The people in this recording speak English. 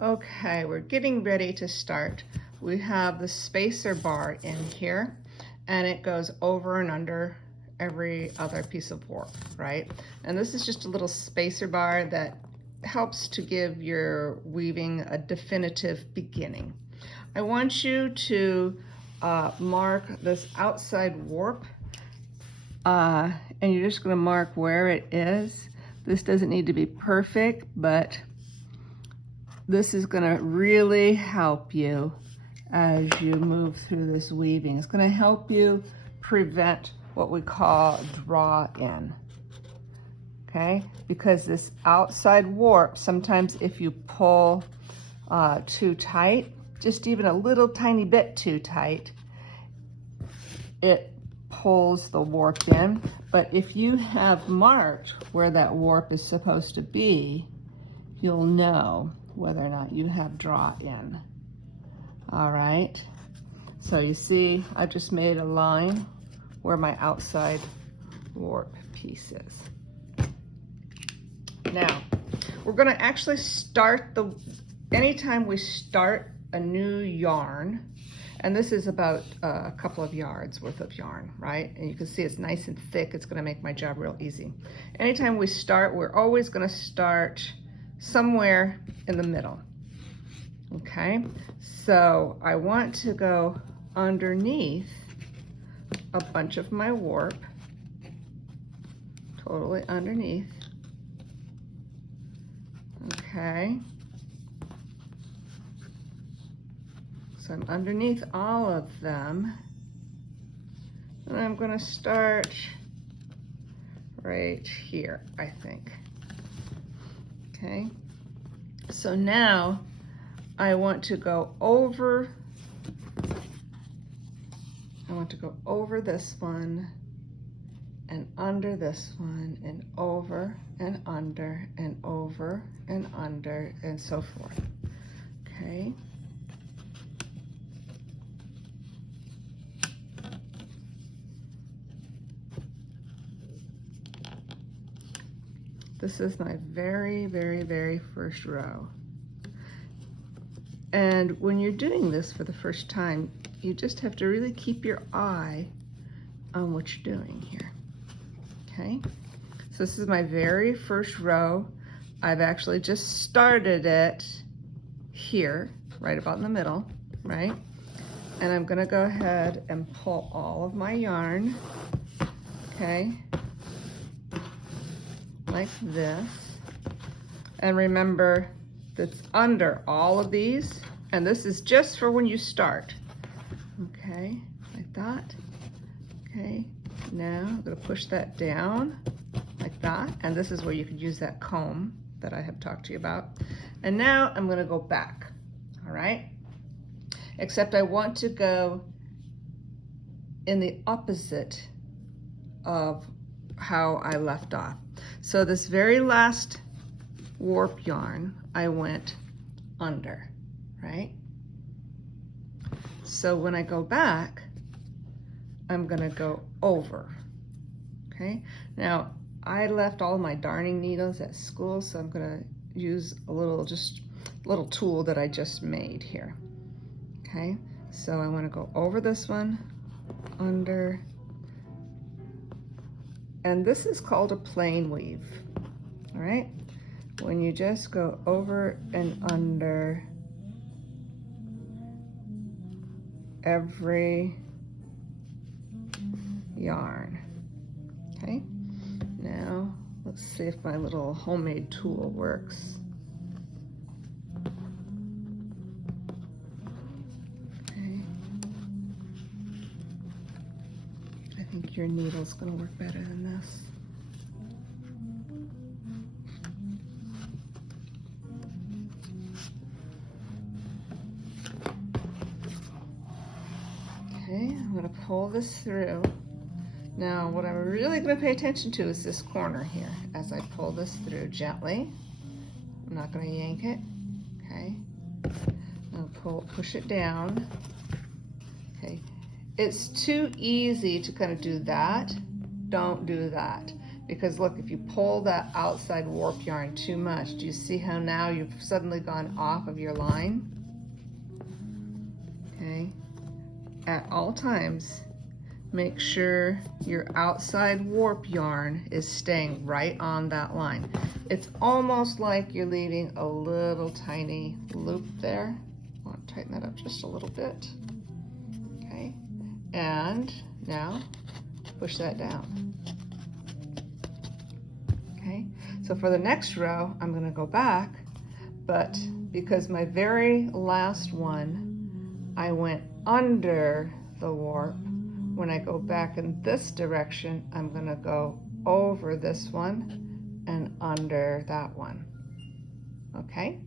Okay, we're getting ready to start. We have the spacer bar in here, and it goes over and under every other piece of warp, right? And this is just a little spacer bar that helps to give your weaving a definitive beginning. I want you to mark this outside warp, and you're just going to mark where it is. This doesn't need to be perfect, but this is going to really help you as you move through this weaving. It's going to help you prevent what we call draw in, okay? Because this outside warp, sometimes if you pull too tight, just even a little tiny bit too tight, it pulls the warp in. But if you have marked where that warp is supposed to be, you'll know whether or not you have draw in. All right, so you see I just made a line where my outside warp piece is. Now we're going to actually start anytime we start a new yarn, and this is about a couple of yards worth of yarn, right? And you can see it's nice and thick. It's going to make my job real easy. Anytime we start, we're always going to start somewhere in the middle. Okay, so I want to go underneath a bunch of my warp, totally underneath. Okay, so I'm underneath all of them, and I'm going to start right here, I think. Okay, so now I want to go over this one and under this one and over and under and over and under and so forth. Okay. This is my very, very, very first row. And when you're doing this for the first time, you just have to really keep your eye on what you're doing here. Okay, so this is my very first row. I've actually just started it here, right about in the middle, right? And I'm gonna go ahead and pull all of my yarn, okay, like this. And remember, that's under all of these, and this is just for when you start. Okay, like that. Okay, now I'm going to push that down like that, and this is where you could use that comb that I have talked to you about. And now I'm going to go back, all right? Except I want to go in the opposite of how I left off. So this very last warp yarn, I went under, right? So when I go back, I'm gonna go over, okay? Now, I left all my darning needles at school, so I'm gonna use a little tool that I just made here, okay? So I wanna go over this one, under, and this is called a plain weave, all right? When you just go over and under every yarn, okay? Now, let's see if my little homemade tool works. Okay. I think your needle's gonna work better than this. Okay, I'm going to pull this through. Now, what I'm really going to pay attention to is this corner here as I pull this through gently. I'm not going to yank it. Okay, I'll push it down. Okay, it's too easy to kind of do that. Don't do that. Because look, if you pull that outside warp yarn too much, do you see how now you've suddenly gone off of your line? Okay, at all times, make sure your outside warp yarn is staying right on that line. It's almost like you're leaving a little tiny loop there. I want to tighten that up just a little bit. Okay, and now push that down. Okay, so for the next row, I'm going to go back, but because my very last one, I went under the warp. When I go back in this direction, I'm going to go over this one and under that one. Okay?